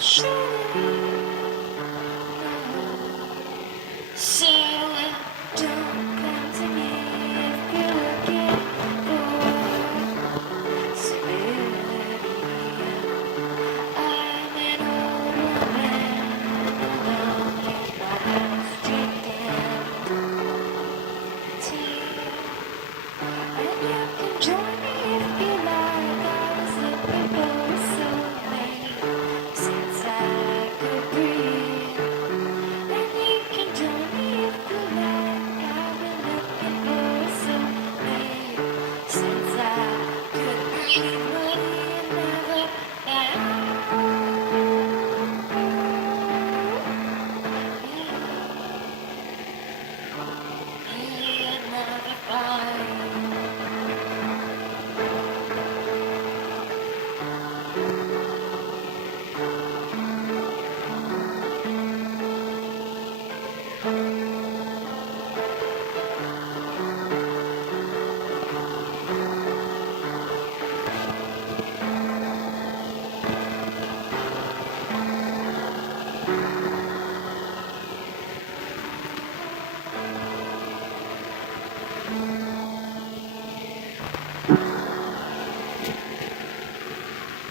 So don't come to me if you're looking for stability. I'm an old woman alone in my half-drink tea. And you can join me if you like. I was looking for a soulmate since I could breathe. And you can join me if you like. I've been looking for a soulmate since I could breathe. But it never you never find.